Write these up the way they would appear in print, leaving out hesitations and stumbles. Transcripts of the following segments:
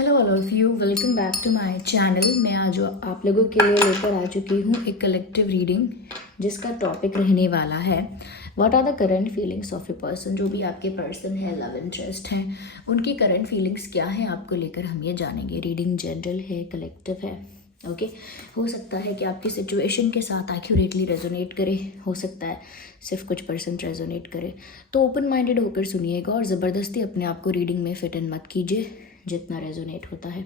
Hello all of you, welcome back to my channel. मैं आज आप लोगों के लिए लेकर आ चुकी हूँ एक कलेक्टिव रीडिंग जिसका टॉपिक रहने वाला है what are the current feelings of a person. जो भी आपके पर्सन है, लव इंटरेस्ट हैं, उनकी करंट फीलिंग्स क्या हैं आपको लेकर हम ये जानेंगे। रीडिंग जनरल है, कलेक्टिव है। ओके हो सकता है कि आपकी सिचुएशन के साथ एक्यूरेटली रेजोनेट करे, हो सकता है सिर्फ कुछ परसेंट रेजोनेट करे। तो ओपन माइंडेड होकर सुनिएगा और ज़बरदस्ती अपने आप को रीडिंग में फिट इन मत कीजिए। जितना रेजोनेट होता है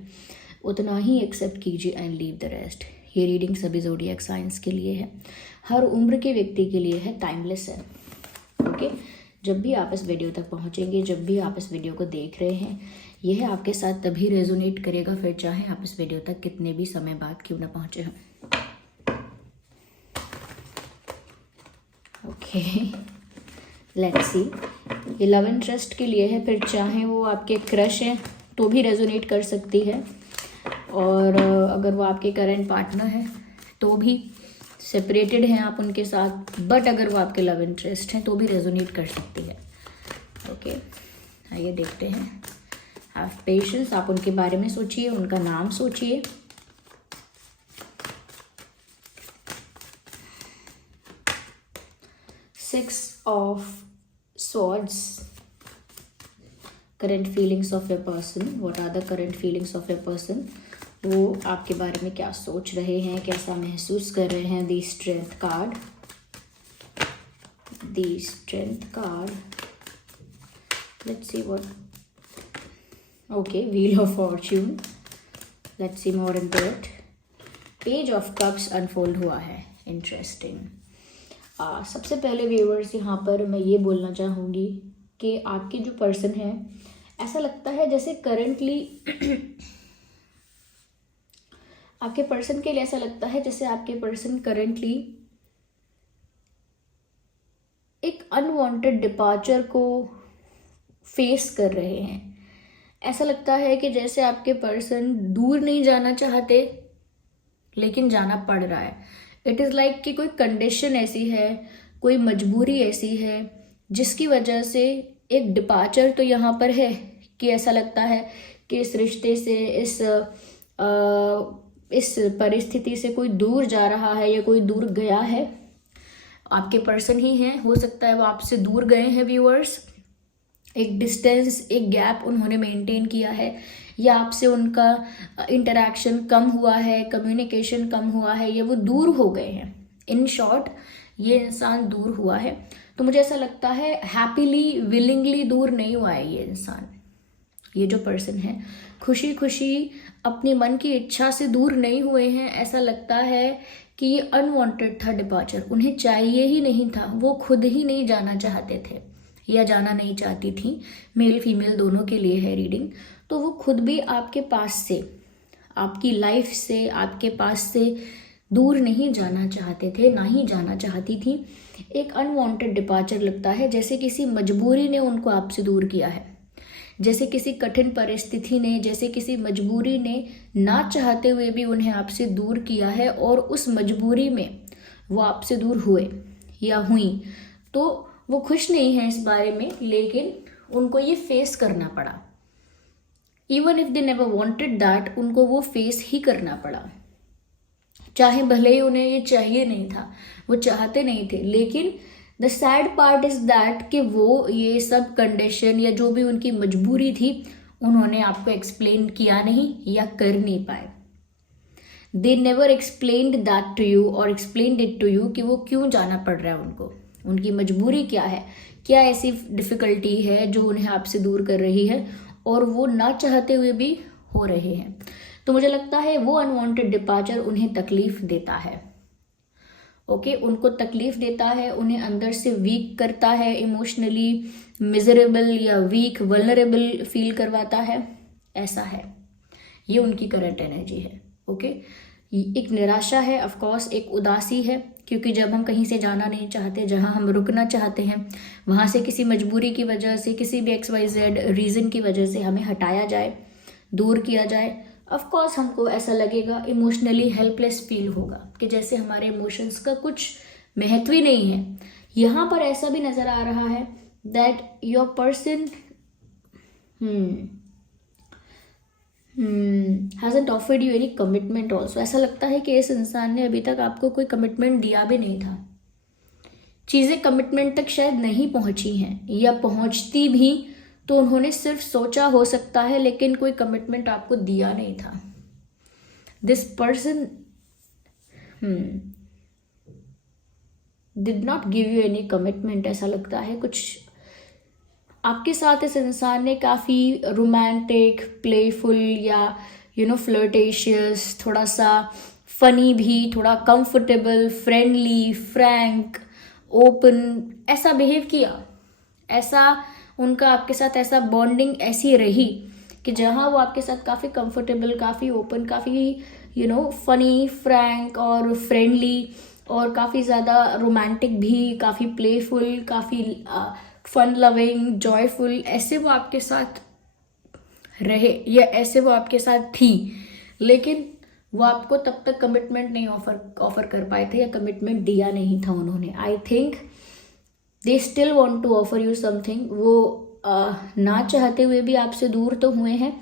उतना ही एक्सेप्ट कीजिए एंड लीव द रेस्ट। ये रीडिंग सभी ज़ोडिएक साइंस के लिए है, हर उम्र के व्यक्ति के लिए है, टाइमलेस है। ओके जब भी आप इस वीडियो तक पहुंचेंगे, जब भी आप इस वीडियो को देख रहे हैं, यह आपके साथ तभी रेजोनेट करेगा, फिर चाहे आप इस वीडियो तक कितने भी समय बाद क्यों ना पहुंचे हों। Okay let's see. ये लव इंटरेस्ट के लिए है, फिर चाहे वो आपके क्रश हैं तो भी रेजोनेट कर सकती है, और अगर वो आपके करंट पार्टनर है तो भी, सेपरेटेड हैं आप उनके साथ बट अगर वो आपके लव इंटरेस्ट हैं तो भी रेजोनेट कर सकती है। ओके आइए देखते हैं। हैव पेशेंस, आप उनके बारे में सोचिए, उनका नाम सोचिए। Six of swords, current feelings of a person. What are the current feelings of a person. वो आपके बारे में क्या सोच रहे हैं, कैसा महसूस कर रहे हैं। The strength card, the strength card. Let's see what. Okay wheel of Fortune. Let's see more into it. Page of cups unfold हुआ है, इंटरेस्टिंग। सबसे पहले व्यूअर्स यहाँ पर मैं ये बोलना चाहूँगी कि आपके जो पर्सन है, ऐसा लगता है जैसे करंटली आपके पर्सन के लिए ऐसा लगता है जैसे आपके पर्सन करंटली एक अनवांटेड डिपार्चर को फेस कर रहे हैं। ऐसा लगता है कि जैसे आपके पर्सन दूर नहीं जाना चाहते लेकिन जाना पड़ रहा है। इट इज़ लाइक कि कोई कंडीशन ऐसी है, कोई मजबूरी ऐसी है जिसकी वजह से एक डिपार्चर तो यहाँ पर है कि ऐसा लगता है कि इस रिश्ते से, इस परिस्थिति से कोई दूर जा रहा है या कोई दूर गया है। आपके पर्सन ही हैं, हो सकता है वो आपसे दूर गए हैं व्यूअर्स। एक डिस्टेंस, एक गैप उन्होंने मेंटेन किया है, या आपसे उनका इंटरेक्शन कम हुआ है, कम्युनिकेशन कम हुआ है, या वो दूर हो गए हैं। इन शॉर्ट ये इंसान दूर हुआ है। तो मुझे ऐसा लगता है हैप्पीली, विलिंगली दूर नहीं हुआ है ये इंसान। ये जो पर्सन है खुशी खुशी अपनी मन की इच्छा से दूर नहीं हुए हैं। ऐसा लगता है कि ये अनवांटेड था डिपार्चर, उन्हें चाहिए ही नहीं था, वो खुद ही नहीं जाना चाहते थे या जाना नहीं चाहती थी। मेल फीमेल दोनों के लिए है रीडिंग। तो वो खुद भी आपके पास से, आपकी लाइफ से, आपके पास से दूर नहीं जाना चाहते थे, ना ही जाना चाहती थी। एक अनवांटेड डिपार्चर लगता है, जैसे किसी मजबूरी ने उनको आपसे दूर किया है, जैसे किसी कठिन परिस्थिति ने, जैसे किसी मजबूरी ने ना चाहते हुए भी उन्हें आपसे दूर किया है, और उस मजबूरी में वो आपसे दूर हुए या हुई। तो वो खुश नहीं है इस बारे में, लेकिन उनको ये फेस करना पड़ा। Even if they never wanted that, उनको वो फेस ही करना पड़ा। चाहे भले ही उन्हें ये चाहिए नहीं था, वो चाहते नहीं थे, लेकिन the sad part is that कि वो ये सब कंडीशन या जो भी उनकी मजबूरी थी उन्होंने आपको एक्सप्लेन किया नहीं या कर नहीं पाए। They never explained that to you और एक्सप्लेन्ड इट टू यू कि वो क्यों जाना पड़ रहा है उनको, उनकी मजबूरी क्या है, क्या ऐसी डिफ़िकल्टी है जो उन्हें आपसे दूर कर रही है और वो ना चाहते हुए भी हो रहे हैं। तो मुझे लगता है वो अनवांटेड डिपार्चर उन्हें तकलीफ देता है। ओके उनको तकलीफ देता है, उन्हें अंदर से वीक करता है, इमोशनली मिजरेबल या वीक, वल्नरेबल फील करवाता है। ऐसा है, ये उनकी करंट एनर्जी है। ओके एक निराशा है, ऑफ कोर्स एक उदासी है, क्योंकि जब हम कहीं से जाना नहीं चाहते, जहां हम रुकना चाहते हैं, वहां से किसी मजबूरी की वजह से, किसी भी XYZ रीज़न की वजह से हमें हटाया जाए, दूर किया जाए, ऑफ कोर्स हमको ऐसा लगेगा, इमोशनली हेल्पलेस फील होगा कि जैसे हमारे इमोशंस का कुछ महत्व ही नहीं है। यहाँ पर ऐसा भी नज़र आ रहा है that your person hasn't offered you any commitment also. ऐसा लगता है कि इस इंसान ने अभी तक आपको कोई कमिटमेंट दिया भी नहीं था। चीज़ें कमिटमेंट तक शायद नहीं पहुंची हैं, या पहुंचती भी तो उन्होंने सिर्फ सोचा हो सकता है, लेकिन कोई कमिटमेंट आपको दिया नहीं था। This person did not give you any commitment. ऐसा लगता है कुछ आपके साथ इस इंसान ने काफ़ी रोमांटिक, प्लेफुल या फ्लर्टेशियस, थोड़ा सा फनी भी, थोड़ा कंफर्टेबल, फ्रेंडली, फ्रैंक, ओपन ऐसा बिहेव किया। ऐसा उनका आपके साथ ऐसा बॉन्डिंग ऐसी रही कि जहाँ वो आपके साथ काफ़ी कंफर्टेबल, काफ़ी ओपन, काफ़ी फनी, फ्रैंक और फ्रेंडली, और काफ़ी ज़्यादा रोमांटिक भी, काफ़ी प्लेफुल, काफ़ी फन लविंग, जॉयफुल, ऐसे वो आपके साथ रहे या ऐसे वो आपके साथ थी। लेकिन वो आपको तब तक कमिटमेंट नहीं ऑफर कर पाए थे, या कमिटमेंट दिया नहीं था उन्होंने। I think they still want to offer you something. वो ना चाहते हुए भी आपसे दूर तो हुए हैं,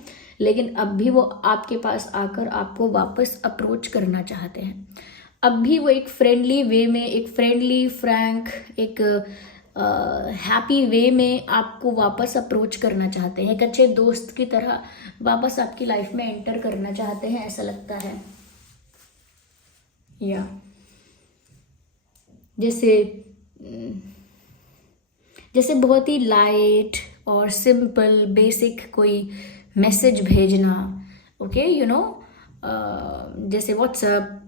लेकिन अब भी वो आपके पास आकर आपको वापस अप्रोच करना चाहते हैं। अब भी वो एक फ्रेंडली वे में, एक फ्रेंडली, फ्रैंक, एक हैप्पी वे में आपको वापस अप्रोच करना चाहते हैं। एक अच्छे दोस्त की तरह वापस आपकी लाइफ में एंटर करना चाहते हैं, ऐसा लगता है। या जैसे बहुत ही लाइट और सिंपल, बेसिक कोई मैसेज भेजना, ओके, जैसे WhatsApp,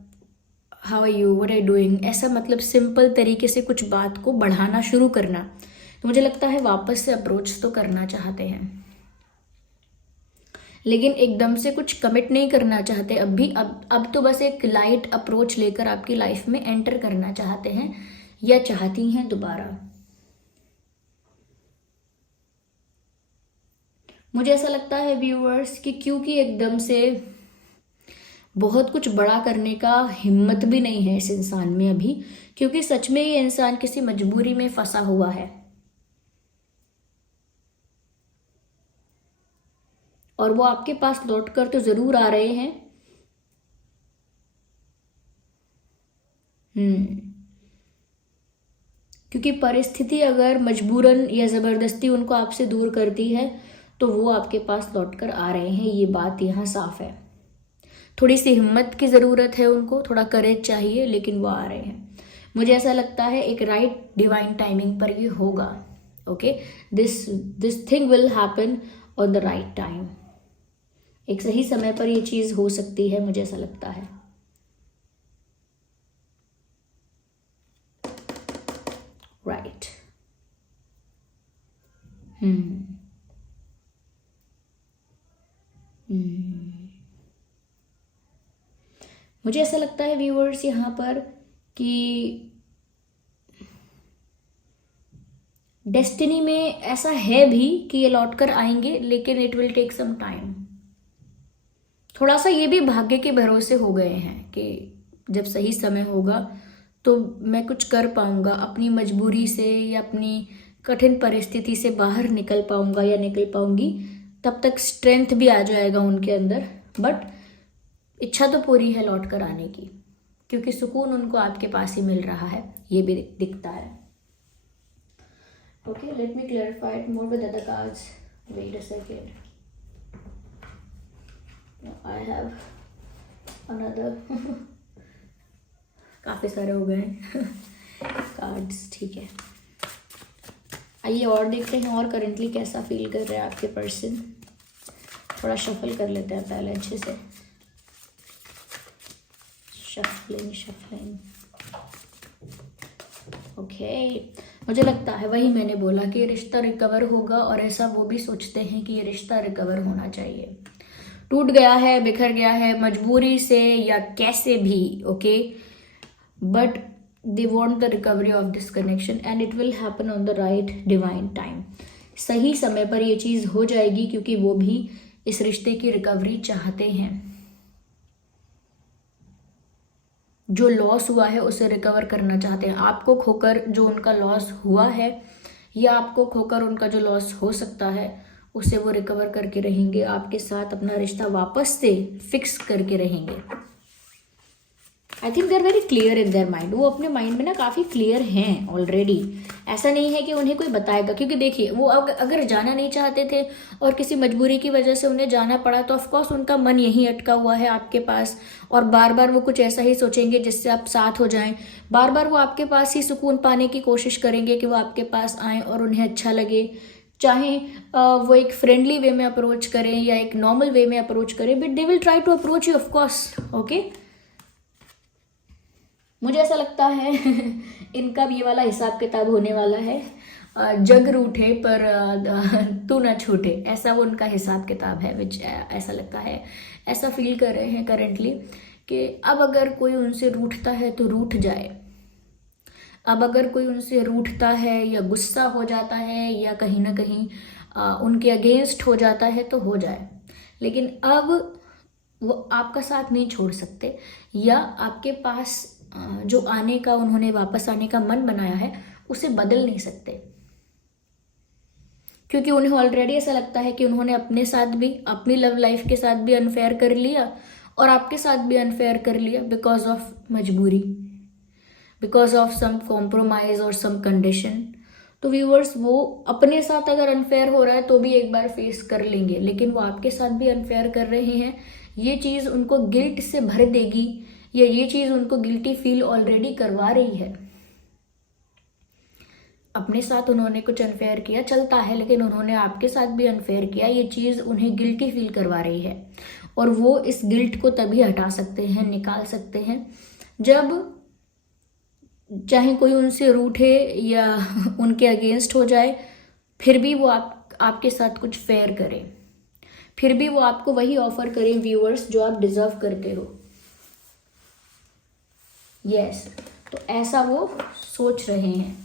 how are you, what are you doing, ऐसा मतलब सिंपल तरीके से कुछ बात को बढ़ाना शुरू करना। तो मुझे लगता है वापस से अप्रोच तो करना चाहते हैं, लेकिन एकदम से कुछ कमिट नहीं करना चाहते अब भी। अब तो बस एक लाइट अप्रोच लेकर आपकी लाइफ में एंटर करना चाहते हैं या चाहती हैं दोबारा। मुझे ऐसा लगता है व्यूअर्स कि क्योंकि एकदम से बहुत कुछ बड़ा करने का हिम्मत भी नहीं है इस इंसान में अभी, क्योंकि सच में ये इंसान किसी मजबूरी में फंसा हुआ है, और वो आपके पास लौट कर तो जरूर आ रहे हैं। क्योंकि परिस्थिति अगर मजबूरन या जबरदस्ती उनको आपसे दूर करती है, तो वो आपके पास लौट कर आ रहे हैं, ये बात यहाँ साफ है। थोड़ी सी हिम्मत की ज़रूरत है उनको, थोड़ा करेज चाहिए, लेकिन वो आ रहे हैं। मुझे ऐसा लगता है एक राइट डिवाइन टाइमिंग पर ये होगा। Okay, this thing will happen on the right time. एक सही समय पर ये चीज़ हो सकती है, मुझे ऐसा लगता है। राइट। मुझे ऐसा लगता है व्यूअर्स यहाँ पर कि डेस्टिनी में ऐसा है भी कि ये लौट कर आएंगे, लेकिन it will take some time. थोड़ा सा ये भी भाग्य के भरोसे हो गए हैं कि जब सही समय होगा तो मैं कुछ कर पाऊंगा, अपनी मजबूरी से या अपनी कठिन परिस्थिति से बाहर निकल पाऊंगा या निकल पाऊंगी। तब तक स्ट्रेंथ भी आ जाएगा उनके अंदर, बट इच्छा तो पूरी है लौट कर आने की, क्योंकि सुकून उनको आपके पास ही मिल रहा है, ये भी दिखता है। Okay, let me clarify it more with other cards. Wait a second, I have another काफ़ी सारे हो गए कार्ड्स, ठीक है। आइए और देखते हैं और करंटली कैसा फील कर रहे हैं आपके पर्सन। थोड़ा शफल कर लेते हैं पहले अच्छे से। Shuffling okay. मुझे लगता है वही मैंने बोला कि रिश्ता रिकवर होगा, और ऐसा वो भी सोचते हैं कि ये रिश्ता रिकवर होना चाहिए। टूट गया है, बिखर गया है, मजबूरी से या कैसे भी, okay, but they want the recovery of this connection and it will happen on the right divine time। सही समय पर ये चीज़ हो जाएगी, क्योंकि वो भी इस रिश्ते की रिकवरी चाहते हैं। जो लॉस हुआ है उसे रिकवर करना चाहते हैं। आपको खोकर जो उनका लॉस हुआ है, या आपको खोकर उनका जो लॉस हो सकता है, उसे वो रिकवर करके रहेंगे, आपके साथ अपना रिश्ता वापस से फिक्स करके रहेंगे। I think they are very clear in their mind, वो अपने माइंड में ना काफ़ी क्लियर हैं ऑलरेडी। ऐसा नहीं है कि उन्हें कोई बताएगा, क्योंकि देखिए वो अगर जाना नहीं चाहते थे और किसी मजबूरी की वजह से उन्हें जाना पड़ा, तो ऑफकोर्स उनका मन यहीं अटका हुआ है आपके पास, और बार बार वो कुछ ऐसा ही सोचेंगे जिससे आप साथ हो जाएं। बार बार वो आपके पास ही सुकून पाने की कोशिश करेंगे कि वो आपके पास आएँ और उन्हें अच्छा लगे, चाहे वो एक फ्रेंडली वे में अप्रोच करें या एक नॉर्मल वे में अप्रोच करें, but they will try to approach you of course. Okay, मुझे ऐसा लगता है इनका भी ये वाला हिसाब किताब होने वाला है, जग रूठे पर तू ना छूटे, ऐसा वो उनका हिसाब किताब है, विच ऐसा लगता है, ऐसा फील कर रहे हैं करेंटली कि अब अगर कोई उनसे रूठता है तो रूठ जाए। अब अगर कोई उनसे रूठता है या गुस्सा हो जाता है या कहीं ना कहीं उनके अगेंस्ट हो जाता है तो हो जाए, लेकिन अब वो आपका साथ नहीं छोड़ सकते, या आपके पास जो आने का, उन्होंने वापस आने का मन बनाया है उसे बदल नहीं सकते, क्योंकि उन्हें ऑलरेडी ऐसा लगता है कि उन्होंने अपने साथ भी, अपनी लव लाइफ के साथ भी अनफेयर कर लिया और आपके साथ भी अनफेयर कर लिया, बिकॉज ऑफ मजबूरी, बिकॉज ऑफ सम कॉम्प्रोमाइज और सम कंडीशन। तो व्यूअर्स, वो अपने साथ अगर अनफेयर हो रहा है तो भी एक बार फेस कर लेंगे, लेकिन वो आपके साथ भी अनफेयर कर रहे हैं, ये चीज़ उनको गिल्ट से भर देगी, या ये चीज़ उनको गिल्टी फील ऑलरेडी करवा रही है। अपने साथ उन्होंने कुछ अनफेयर किया, चलता है, लेकिन उन्होंने आपके साथ भी अनफेयर किया, ये चीज़ उन्हें गिल्टी फील करवा रही है, और वो इस गिल्ट को तभी हटा सकते हैं, निकाल सकते हैं, जब चाहे कोई उनसे रूठे या उनके अगेंस्ट हो जाए, फिर भी वो आपके साथ कुछ फेयर करें, फिर भी वो आपको वही ऑफर करें व्यूअर्स जो आप डिजर्व करते हो। यस, तो ऐसा वो सोच रहे हैं।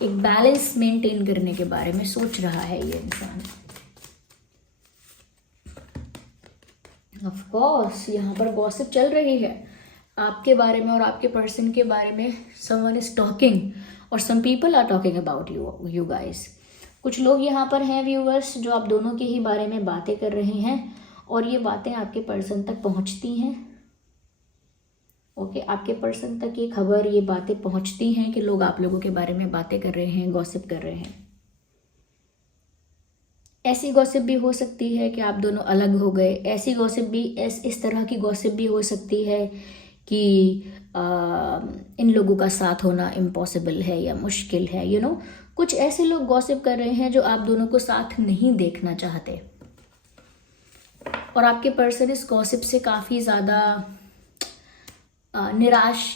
एक बैलेंस मेंटेन करने के बारे में सोच रहा है ये इंसान। ऑफ कोर्स यहाँ पर गॉसिप चल रही है आपके बारे में और आपके पर्सन के बारे में। समवन इज टॉकिंग और some people are talking about you guys. कुछ लोग यहाँ पर हैं व्यूअर्स जो आप दोनों के ही बारे में बातें कर रहे हैं, और ये बातें आपके पर्सन तक पहुँचती हैं। ओके, आपके पर्सन तक ये खबर, ये बातें पहुँचती हैं कि लोग आप लोगों के बारे में बातें कर रहे हैं, गॉसिप कर रहे हैं। ऐसी गॉसिप भी हो सकती है कि आप दोनों अलग हो गए, ऐसी गॉसिप भी, इस तरह की गॉसिप भी हो सकती है कि इन लोगों का साथ होना इम्पॉसिबल है या मुश्किल है, यू नो। कुछ ऐसे लोग गॉसिप कर रहे हैं जो आप दोनों को साथ नहीं देखना चाहते, और आपके पर्सन इस गॉसिप से काफ़ी ज़्यादा निराश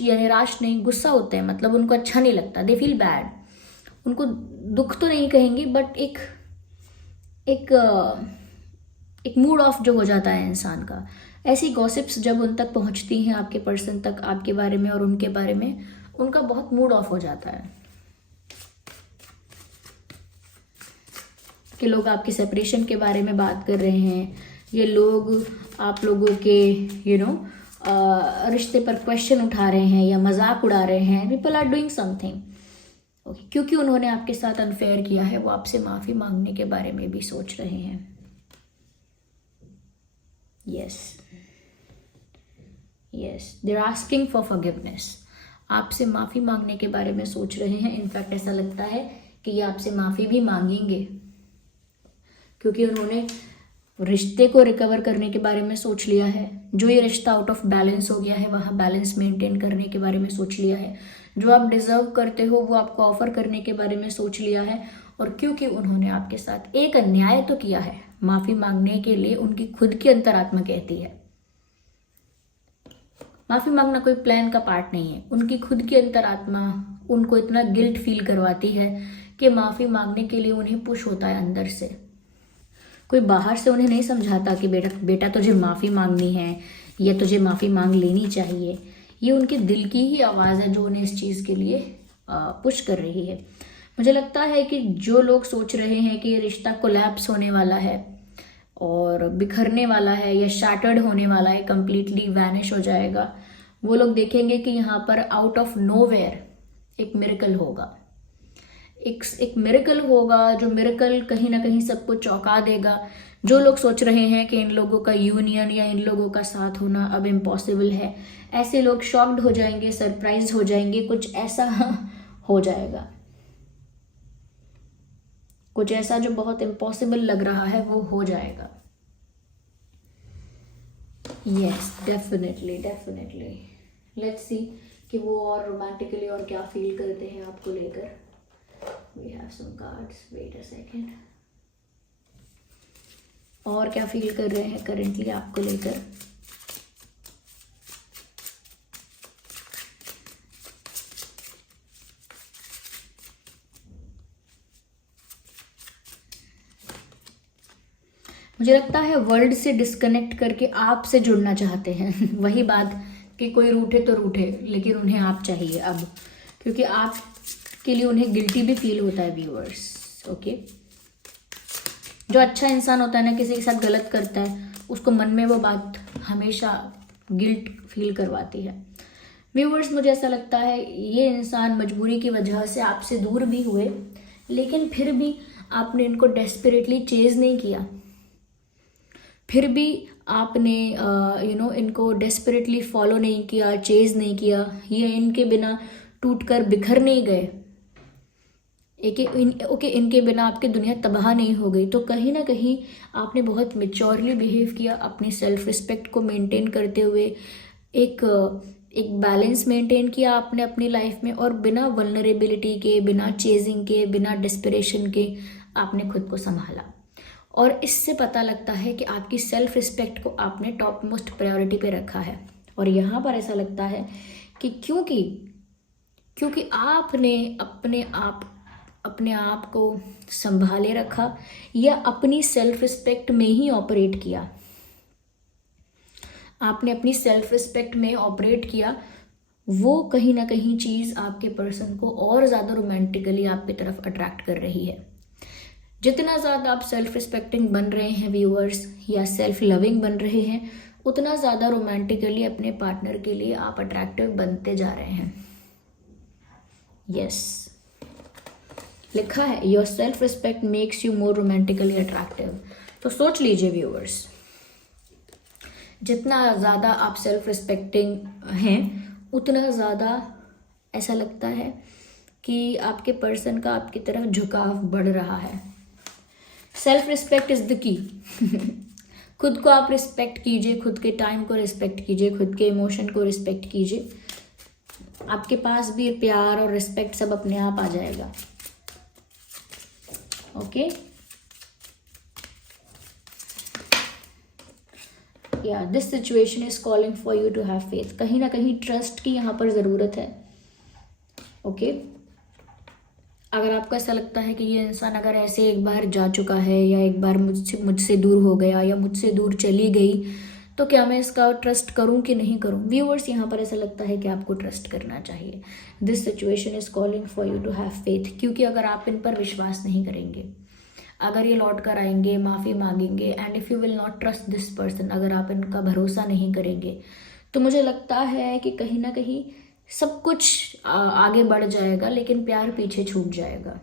नहीं, गुस्सा होते हैं, मतलब उनको अच्छा नहीं लगता, दे फील बैड। उनको दुख तो नहीं कहेंगे, बट एक मूड ऑफ जो हो जाता है इंसान का। ऐसी गॉसिप्स जब उन तक पहुंचती हैं, आपके पर्सन तक, आपके बारे में और उनके बारे में, उनका बहुत मूड ऑफ हो जाता है कि लोग आपकी सेपरेशन के बारे में बात कर रहे हैं, ये लोग आप लोगों के रिश्ते पर क्वेश्चन उठा रहे हैं या मजाक उड़ा रहे हैं। पीपल आर डूइंग समथिंग, क्योंकि उन्होंने आपके साथ अनफेयर किया है, वो आपसे माफ़ी मांगने के बारे में भी सोच रहे हैं। Yes, they are asking for forgiveness, आपसे माफ़ी मांगने के बारे में सोच रहे हैं। इनफैक्ट ऐसा लगता है कि ये आपसे माफ़ी भी मांगेंगे, क्योंकि उन्होंने रिश्ते को रिकवर करने के बारे में सोच लिया है। जो ये रिश्ता आउट ऑफ बैलेंस हो गया है, वहाँ बैलेंस मेंटेन करने के बारे में सोच लिया है। जो आप डिजर्व करते हो वो आपको ऑफर करने के बारे में सोच लिया है। और क्योंकि उन्होंने आपके साथ एक अन्याय तो किया है, माफ़ी मांगने के लिए उनकी खुद की अंतरात्मा कहती है। माफ़ी मांगना कोई प्लान का पार्ट नहीं है, उनकी खुद की अंतरात्मा उनको इतना गिल्ट फील करवाती है कि माफ़ी मांगने के लिए उन्हें पुश होता है अंदर से। कोई बाहर से उन्हें नहीं समझाता कि बेटा तुझे माफ़ी मांगनी है या तुझे माफ़ी मांग लेनी चाहिए। ये उनके दिल की ही आवाज़ है जो उन्हें इस चीज़ के लिए पुश कर रही है। मुझे लगता है कि जो लोग सोच रहे हैं कि ये रिश्ता कोलैप्स होने वाला है और बिखरने वाला है या शैटर्ड होने वाला है, कंप्लीटली वैनिश हो जाएगा, वो लोग देखेंगे कि यहाँ पर आउट ऑफ नोवेयर एक मिरेकल होगा। एक मिरेकल होगा, जो मिरेकल कहीं ना कहीं सबको चौंका देगा। जो लोग सोच रहे हैं कि इन लोगों का यूनियन या इन लोगों का साथ होना अब इम्पॉसिबल है, ऐसे लोग शॉक्ड हो जाएंगे, सरप्राइज हो जाएंगे, कुछ ऐसा हो जाएगा, कुछ ऐसा जो बहुत इम्पॉसिबल लग रहा है वो हो जाएगा। Yes, definitely definitely. Let's see कि वो और रोमांटिकली और क्या फील करते हैं आपको लेकर। We have some cards, wait a second. और क्या फील कर रहे हैं करेंटली आपको लेकर। मुझे लगता है वर्ल्ड से डिस्कनेक्ट करके आपसे जुड़ना चाहते हैं। वही बात कि कोई रूठे तो रूठे, लेकिन उन्हें आप चाहिए अब, क्योंकि आपके लिए उन्हें गिल्टी भी फील होता है व्यूअर्स। ओके, जो अच्छा इंसान होता है ना, किसी के साथ गलत करता है, उसको मन में वो बात हमेशा गिल्ट फील करवाती है। व्यूअर्स, मुझे ऐसा लगता है ये इंसान मजबूरी की वजह से आपसे दूर भी हुए, लेकिन फिर भी आपने इनको डेस्परेटली चेज नहीं किया, फिर भी आपने इनको डेस्परेटली फॉलो नहीं किया, चेज नहीं किया, ये इनके बिना टूटकर बिखर नहीं गए। ओके, इनके बिना आपकी दुनिया तबाह नहीं हो गई। तो कहीं ना कहीं आपने बहुत मेच्योरली बिहेव किया, अपनी सेल्फ रिस्पेक्ट को मेंटेन करते हुए एक बैलेंस मेंटेन किया आपने अपनी लाइफ में, और बिना वल्नरेबिलिटी के, बिना चेजिंग के, बिना डिस्परेशन के आपने खुद को संभाला। और इससे पता लगता है कि आपकी सेल्फ रिस्पेक्ट को आपने टॉप मोस्ट प्रायोरिटी पे रखा है। और यहाँ पर ऐसा लगता है कि क्योंकि आपने अपने आप को संभाले रखा, या अपनी सेल्फ रिस्पेक्ट में ही ऑपरेट किया, आपने अपनी सेल्फ रिस्पेक्ट में ऑपरेट किया, वो कहीं ना कहीं चीज़ आपके पर्सन को और ज़्यादा रोमांटिकली आपकी तरफ अट्रैक्ट कर रही है। जितना ज़्यादा आप सेल्फ रिस्पेक्टिंग बन रहे हैं व्यूअर्स, या सेल्फ लविंग बन रहे हैं, उतना ज़्यादा रोमांटिकली अपने पार्टनर के लिए आप अट्रैक्टिव बनते जा रहे हैं। यस, लिखा है your self respect makes you more romantically attractive. तो सोच लीजिए व्यूअर्स, जितना ज़्यादा आप सेल्फ रिस्पेक्टिंग हैं, उतना ज़्यादा ऐसा लगता है कि आपके पर्सन का आपकी तरफ झुकाव बढ़ रहा है। Self respect is the key. खुद को आप रिस्पेक्ट कीजिए, खुद के टाइम को रिस्पेक्ट कीजिए, खुद के इमोशन को रिस्पेक्ट कीजिए, आपके पास भी प्यार और रिस्पेक्ट सब अपने आप आ जाएगा। ओके, या this situation is calling for you to have faith. कहीं ना कहीं ट्रस्ट की यहाँ पर ज़रूरत है। ओके, अगर आपको ऐसा लगता है कि ये इंसान अगर ऐसे एक बार जा चुका है, या एक बार मुझसे दूर हो गया, या मुझसे दूर चली गई, तो क्या मैं इसका ट्रस्ट करूं कि नहीं करूं। व्यूअर्स, यहाँ पर ऐसा लगता है कि आपको ट्रस्ट करना चाहिए। This situation is calling for you to have faith, क्योंकि अगर आप इन पर विश्वास नहीं करेंगे, अगर ये लौट कर आएंगे, माफ़ी मांगेंगे, and if you will not trust this person, अगर आप इनका भरोसा नहीं करेंगे, तो मुझे लगता है कि कहीं ना कहीं सब कुछ आगे बढ़ जाएगा, लेकिन प्यार पीछे छूट जाएगा।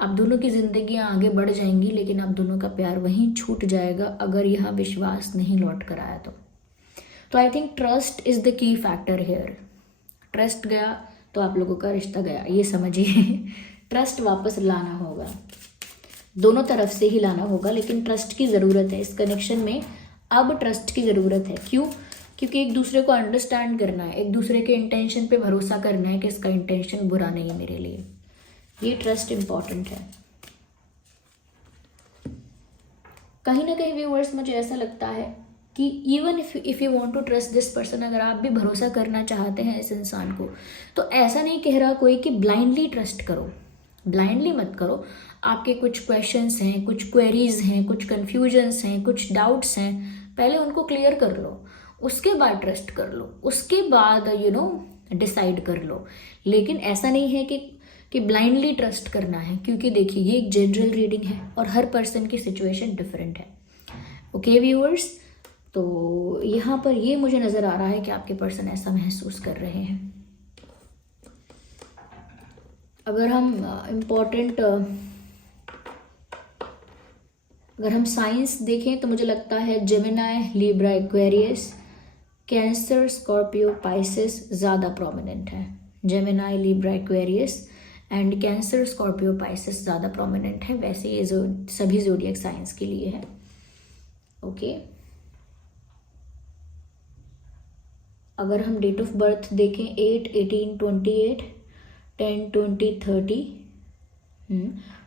आप दोनों की जिंदगियां आगे बढ़ जाएंगी, लेकिन आप दोनों का प्यार वहीं छूट जाएगा अगर यह विश्वास नहीं लौट कर आया तो I think trust is the key factor here. Trust गया तो आप लोगों का रिश्ता गया, ये समझिए। ट्रस्ट वापस लाना होगा, दोनों तरफ से ही लाना होगा, लेकिन ट्रस्ट की ज़रूरत है इस कनेक्शन में। अब ट्रस्ट की ज़रूरत है, क्यों? क्योंकि एक दूसरे को अंडरस्टैंड करना है, एक दूसरे के इंटेंशन पे भरोसा करना है कि इसका इंटेंशन बुरा नहीं है मेरे लिए। ये ट्रस्ट इम्पॉर्टेंट है। कहीं ना कहीं व्यूअर्स, मुझे ऐसा लगता है कि even if you want to trust this person, अगर आप भी भरोसा करना चाहते हैं इस इंसान को, तो ऐसा नहीं कह रहा कोई कि ब्लाइंडली ट्रस्ट करो, ब्लाइंडली मत करो। आपके कुछ क्वेश्चंस हैं, कुछ क्वेरीज हैं, कुछ कन्फ्यूजन्स हैं, कुछ डाउट्स हैं, पहले उनको क्लियर कर लो, उसके बाद ट्रस्ट कर लो, उसके बाद डिसाइड कर लो। लेकिन ऐसा नहीं है कि ब्लाइंडली ट्रस्ट करना है, क्योंकि देखिए ये एक जनरल रीडिंग है और हर पर्सन की सिचुएशन डिफरेंट है। ओके व्यूअर्स, तो यहाँ पर ये मुझे नज़र आ रहा है कि आपके पर्सन ऐसा महसूस कर रहे हैं। अगर हम अगर हम साइंस देखें तो मुझे लगता है Gemini, Libra, Aquarius, cancer, Scorpio, Pisces ज़्यादा प्रोमिनेंट है। Gemini, Libra, Aquarius and cancer, Scorpio, Pisces ज़्यादा प्रोमिनेंट है। वैसे ये जो सभी ज़ोडिएक साइंस के लिए है। ओके, अगर हम डेट ऑफ बर्थ देखें 8, 18, 28, 10, 20, 30,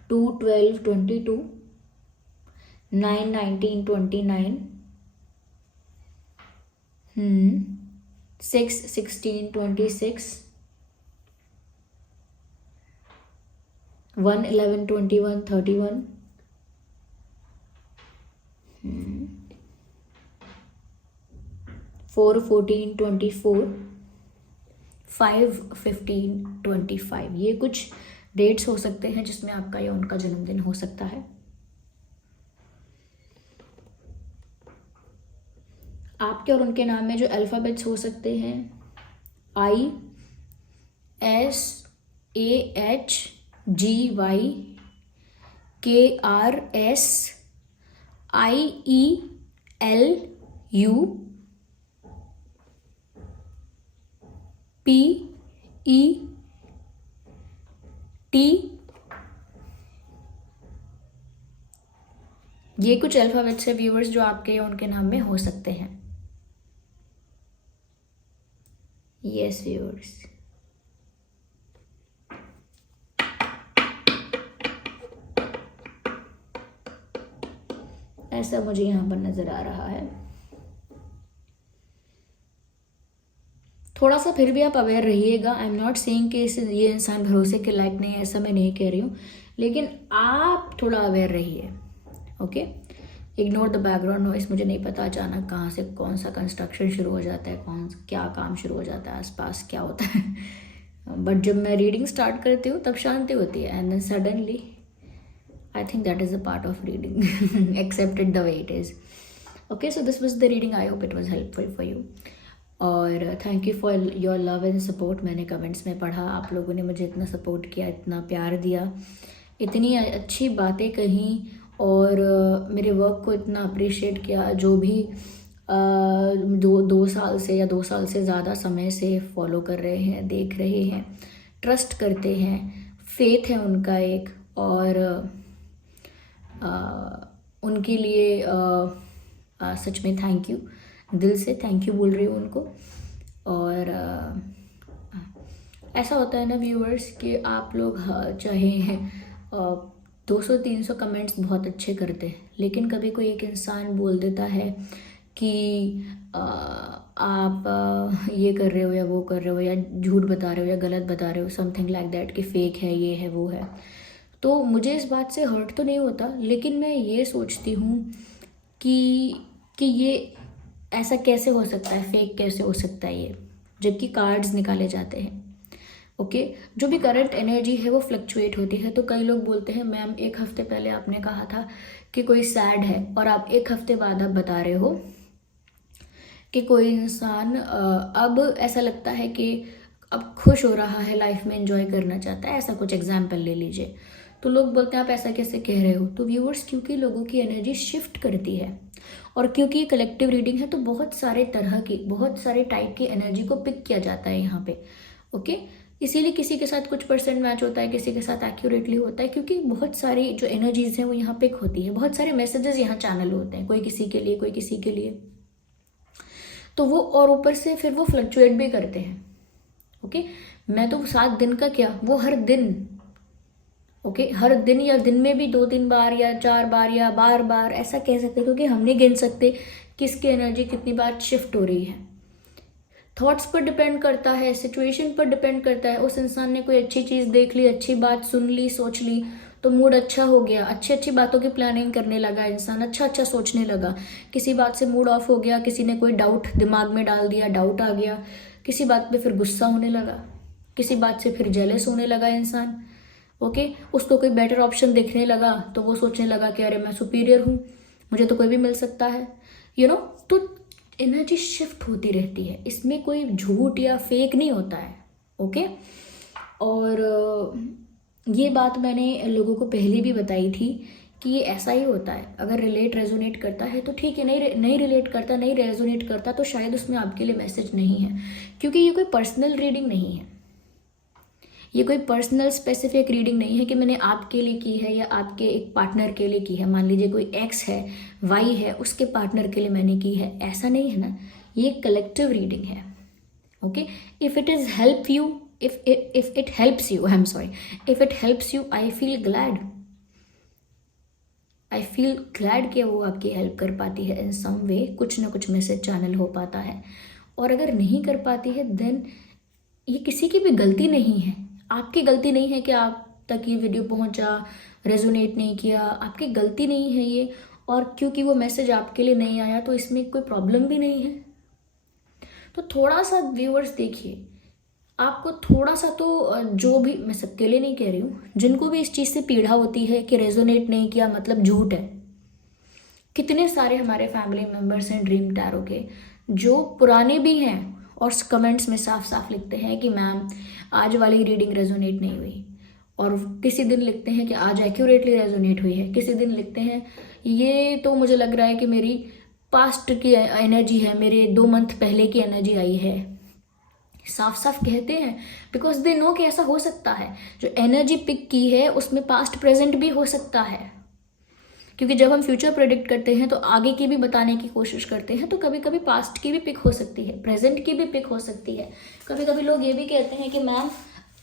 2, 12, 22, 9, 19, 29, 6, 16, 26, 1, 11, 21, 31, 4, 14, 24, 5, 15, 25। ये कुछ डेट्स हो सकते हैं जिसमें आपका या उनका जन्मदिन हो सकता है। आपके और उनके नाम में जो अल्फ़ाबेट्स हो सकते हैं I, S, A, H, G, Y, K, R, S, I, E, L, U, P, E, T। ये कुछ अल्फ़ाबेट्स है व्यूअर्स जो आपके या उनके नाम में हो सकते हैं। यस व्यूअर्स, ऐसा मुझे यहाँ पर नज़र आ रहा है। थोड़ा सा फिर भी आप अवेयर रहिएगा। आई एम नॉट सेइंग कि ये इंसान भरोसे के लायक नहीं है, ऐसा मैं नहीं कह रही हूँ, लेकिन आप थोड़ा अवेयर रहिए। Okay, ignore the background noise. मुझे नहीं पता अचानक कहाँ से कौन सा कंस्ट्रक्शन शुरू हो जाता है, क्या काम शुरू हो जाता है, आसपास क्या होता है। बट जब मैं रीडिंग स्टार्ट करती हूँ तब शांति होती है, and then suddenly I think that is a part of reading, except it the way it is. Okay, so this was the reading. I hope it was helpful for you, और thank you for your love and support. मैंने comments में पढ़ा, आप लोगों ने मुझे इतना support किया, इतना प्यार दिया, इतनी अच्छी बातें कहीं, और मेरे वर्क को इतना अप्रिशिएट किया। जो भी दो साल से या 2 साल से ज़्यादा समय से फॉलो कर रहे हैं, देख रहे हैं, ट्रस्ट करते हैं, फेथ है उनका एक, और उनके लिए सच में थैंक यू, दिल से थैंक यू बोल रही हूँ उनको। और ऐसा होता है ना व्यूअर्स कि आप लोग चाहे 200-300 कमेंट्स बहुत अच्छे करते हैं, लेकिन कभी कोई एक इंसान बोल देता है कि आप ये कर रहे हो या वो कर रहे हो, या झूठ बता रहे हो या गलत बता रहे हो, समथिंग लाइक दैट, कि फेक है, ये है, वो है। तो मुझे इस बात से हर्ट तो नहीं होता, लेकिन मैं ये सोचती हूँ कि ये ऐसा कैसे हो सकता है, फेक कैसे हो सकता है ये, जबकि कार्ड्स निकाले जाते हैं। ओके, जो भी करंट एनर्जी है वो फ्लक्चुएट होती है। तो कई लोग बोलते हैं मैम 1 हफ्ते पहले आपने कहा था कि कोई सैड है, और आप 1 हफ्ते बाद आप बता रहे हो कि कोई इंसान अब ऐसा लगता है कि अब खुश हो रहा है, लाइफ में एंजॉय करना चाहता है। ऐसा कुछ एग्जाम्पल ले लीजिए, तो लोग बोलते हैं आप ऐसा कैसे कह रहे हो। तो व्यूअर्स, क्योंकि लोगों की एनर्जी शिफ्ट करती है, और क्योंकि ये कलेक्टिव रीडिंग है, तो बहुत सारे तरह की, बहुत सारे टाइप की एनर्जी को पिक किया जाता है यहाँ पे। ओके, इसीलिए किसी के साथ कुछ परसेंट मैच होता है, किसी के साथ एक्यूरेटली होता है, क्योंकि बहुत सारी जो एनर्जीज हैं वो यहाँ पिक होती है, बहुत सारे मैसेजेस यहाँ चैनल होते हैं, कोई किसी के लिए, कोई किसी के लिए। तो वो, और ऊपर से फिर वो फ्लक्चुएट भी करते हैं। ओके, मैं तो 7 दिन का क्या, वो हर दिन, ओके, हर दिन, या दिन में भी 2-3 बार या 4 बार या बार बार ऐसा कह सकते हैं, क्योंकि हम नहीं गिन सकते किसकी एनर्जी कितनी बार शिफ्ट हो रही है। थॉट्स पर डिपेंड करता है, सिचुएशन पर डिपेंड करता है। उस इंसान ने कोई अच्छी चीज़ देख ली, अच्छी बात सुन ली, सोच ली, तो मूड अच्छा हो गया, अच्छी अच्छी बातों की प्लानिंग करने लगा इंसान, अच्छा अच्छा सोचने लगा। किसी बात से मूड ऑफ हो गया, किसी ने कोई डाउट दिमाग में डाल दिया, डाउट आ गया, किसी बात पे फिर गुस्सा होने लगा, किसी बात से फिर जेलस होने लगा इंसान। ओके, उसको कोई बेटर ऑप्शन दिखने लगा तो वो सोचने लगा कि अरे मैं सुपीरियर हूँ, मुझे तो कोई भी मिल सकता है, तो एनर्जी शिफ्ट होती रहती है, इसमें कोई झूठ या फेक नहीं होता है। ओके, और ये बात मैंने लोगों को पहले भी बताई थी कि ये ऐसा ही होता है, अगर रिलेट रेजोनेट करता है तो ठीक है, नहीं रिलेट करता, नहीं रेजोनेट करता तो शायद उसमें आपके लिए मैसेज नहीं है, क्योंकि ये कोई पर्सनल रीडिंग नहीं है, ये कोई पर्सनल स्पेसिफिक रीडिंग नहीं है कि मैंने आपके लिए की है या आपके एक पार्टनर के लिए की है। मान लीजिए कोई एक्स है, वाई है, उसके पार्टनर के लिए मैंने की है, ऐसा नहीं है ना, ये कलेक्टिव रीडिंग है। Okay, if it is help you, if it helps you, I'm sorry, if it helps you, I feel glad कि वो आपकी हेल्प कर पाती है इन सम वे, कुछ ना कुछ मैसेज चैनल हो पाता है। और अगर नहीं कर पाती है देन ये किसी की भी गलती नहीं है, आपकी गलती नहीं है कि आप तक ये वीडियो पहुंचा, रेजोनेट नहीं किया, आपकी गलती नहीं है ये। और क्योंकि वो मैसेज आपके लिए नहीं आया तो इसमें कोई प्रॉब्लम भी नहीं है। तो थोड़ा सा व्यूअर्स देखिए, आपको थोड़ा सा तो जो भी, मैं सबके लिए नहीं कह रही हूँ, जिनको भी इस चीज़ से पीड़ा होती है कि रेजोनेट नहीं किया मतलब झूठ है। कितने सारे हमारे फैमिली मेम्बर्स हैं ड्रीम टैरो के जो पुराने भी हैं और कमेंट्स में साफ साफ लिखते हैं कि मैम आज वाली रीडिंग रेजोनेट नहीं हुई, और किसी दिन लिखते हैं कि आज एक्यूरेटली रेजोनेट हुई है, किसी दिन लिखते हैं ये तो मुझे लग रहा है कि मेरी पास्ट की एनर्जी है, मेरे 2 मंथ पहले की एनर्जी आई है। साफ साफ कहते हैं बिकॉज दे नो कि ऐसा हो सकता है, जो एनर्जी पिक की है उसमें पास्ट प्रेजेंट भी हो सकता है। क्योंकि जब हम फ्यूचर प्रेडिक्ट करते हैं तो आगे की भी बताने की कोशिश करते हैं, तो कभी कभी पास्ट की भी पिक हो सकती है, प्रेजेंट की भी पिक हो सकती है। कभी कभी लोग ये भी कहते हैं कि मैम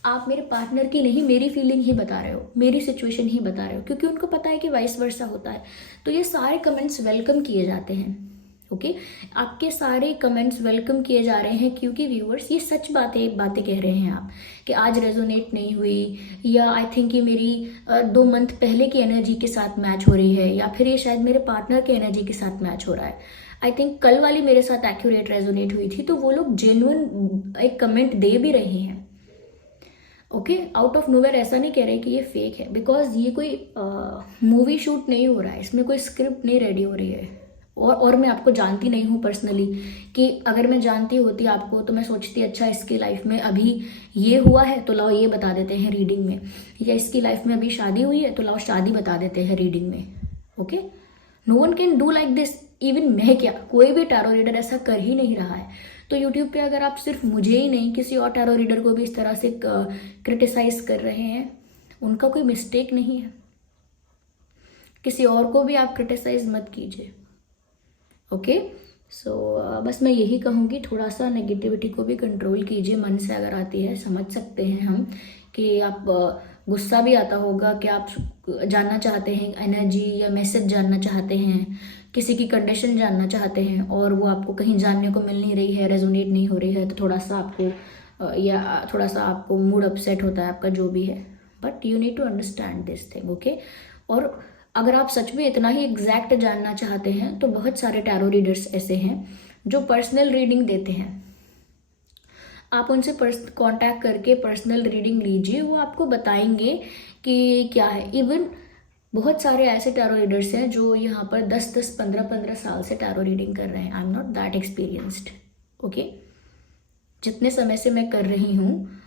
आप मेरे पार्टनर की नहीं मेरी फीलिंग ही बता रहे हो, मेरी सिचुएशन ही बता रहे हो, क्योंकि उनको पता है कि वाइस वर्सा होता है। तो ये सारे कमेंट्स वेलकम किए जाते हैं। ओके, आपके सारे कमेंट्स वेलकम किए जा रहे हैं, क्योंकि व्यूअर्स ये सच बातें कह रहे हैं आप कि आज रेजोनेट नहीं हुई, या आई थिंक ये मेरी 2 मंथ पहले की एनर्जी के साथ मैच हो रही है, या फिर ये शायद मेरे पार्टनर की एनर्जी के साथ मैच हो रहा है। आई थिंक कल वाली मेरे साथ एक्यूरेट रेजोनेट हुई थी, तो वो लोग जेन्युइन एक कमेंट दे भी रहे हैं। ओके, आउट ऑफ नोवेयर ऐसा नहीं कह रहे कि ये फेक है, बिकॉज ये कोई मूवी शूट नहीं हो रहा है, इसमें कोई स्क्रिप्ट नहीं रेडी हो रही है। और मैं आपको जानती नहीं हूँ पर्सनली, कि अगर मैं जानती होती आपको तो मैं सोचती अच्छा इसकी लाइफ में अभी ये हुआ है तो लाओ ये बता देते हैं रीडिंग में, या इसकी लाइफ में अभी शादी हुई है तो लाओ शादी बता देते हैं रीडिंग में। Okay, no one can do like this, even मैं क्या, कोई भी टैरो रीडर ऐसा कर ही नहीं रहा है। तो यूट्यूब पे अगर आप सिर्फ मुझे ही नहीं किसी और टैरो रीडर को भी इस तरह से क्रिटिसाइज कर रहे हैं, उनका कोई मिस्टेक नहीं है। किसी और को भी आप क्रिटिसाइज मत कीजिए। ओके, सो बस मैं यही कहूँगी, थोड़ा सा नेगेटिविटी को भी कंट्रोल कीजिए, मन से अगर आती है। समझ सकते हैं हम कि आप गुस्सा भी आता होगा कि आप जानना चाहते हैं एनर्जी या मैसेज जानना चाहते हैं, किसी की कंडीशन जानना चाहते हैं, और वो आपको कहीं जानने को मिल नहीं रही है, रेजोनेट नहीं हो रही है, तो थोड़ा सा आपको या थोड़ा सा आपको मूड अपसेट होता है आपका, जो भी है। But you need to understand this thing. Okay, और अगर आप सच में इतना ही एग्जैक्ट जानना चाहते हैं तो बहुत सारे टैरो रीडर्स ऐसे हैं जो पर्सनल रीडिंग देते हैं। आप उनसे कांटेक्ट करके पर्सनल रीडिंग लीजिए, वो आपको बताएंगे कि क्या है। इवन बहुत सारे ऐसे टैरो रीडर्स हैं जो यहाँ पर 10-10, 15-15 साल से टैरो रीडिंग कर रहे हैं। I am not that experienced. Okay, जितने समय से मैं कर रही हूँ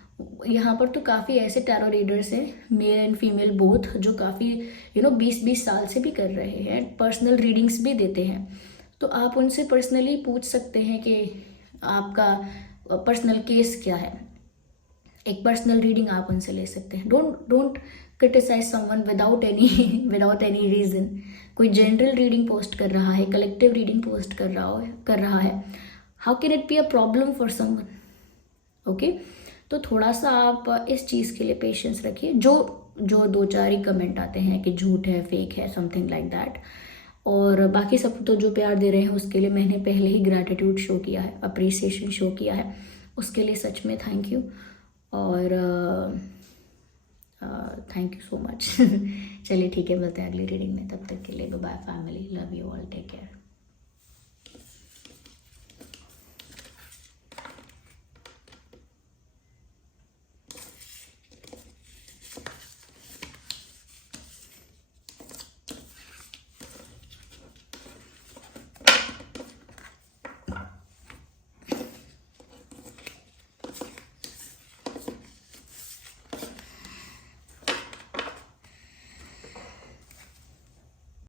यहाँ पर तो काफ़ी ऐसे टैरो रीडर्स हैं, मेल एंड फीमेल बोथ, जो काफ़ी 20-20 साल से भी कर रहे हैं, पर्सनल रीडिंग्स भी देते हैं। तो आप उनसे पर्सनली पूछ सकते हैं कि आपका पर्सनल केस क्या है, एक पर्सनल रीडिंग आप उनसे ले सकते हैं। Don't criticise someone without any reason. कोई जनरल रीडिंग पोस्ट कर रहा है, कलेक्टिव रीडिंग पोस्ट कर रहा है, how can it be a problem for someone? Okay, तो थोड़ा सा आप इस चीज़ के लिए पेशेंस रखिए। जो 2-4 ही कमेंट आते हैं कि झूठ है, फेक है, समथिंग लाइक दैट, और बाकी सब तो जो प्यार दे रहे हैं उसके लिए मैंने पहले ही ग्रैटिट्यूड शो किया है, अप्रिसिएशन शो किया है, उसके लिए सच में थैंक यू। और थैंक यू सो मच। चलिए ठीक है, मिलते हैं अगली रीडिंग में, तब तक के लिए bye bye family, love you all, take care.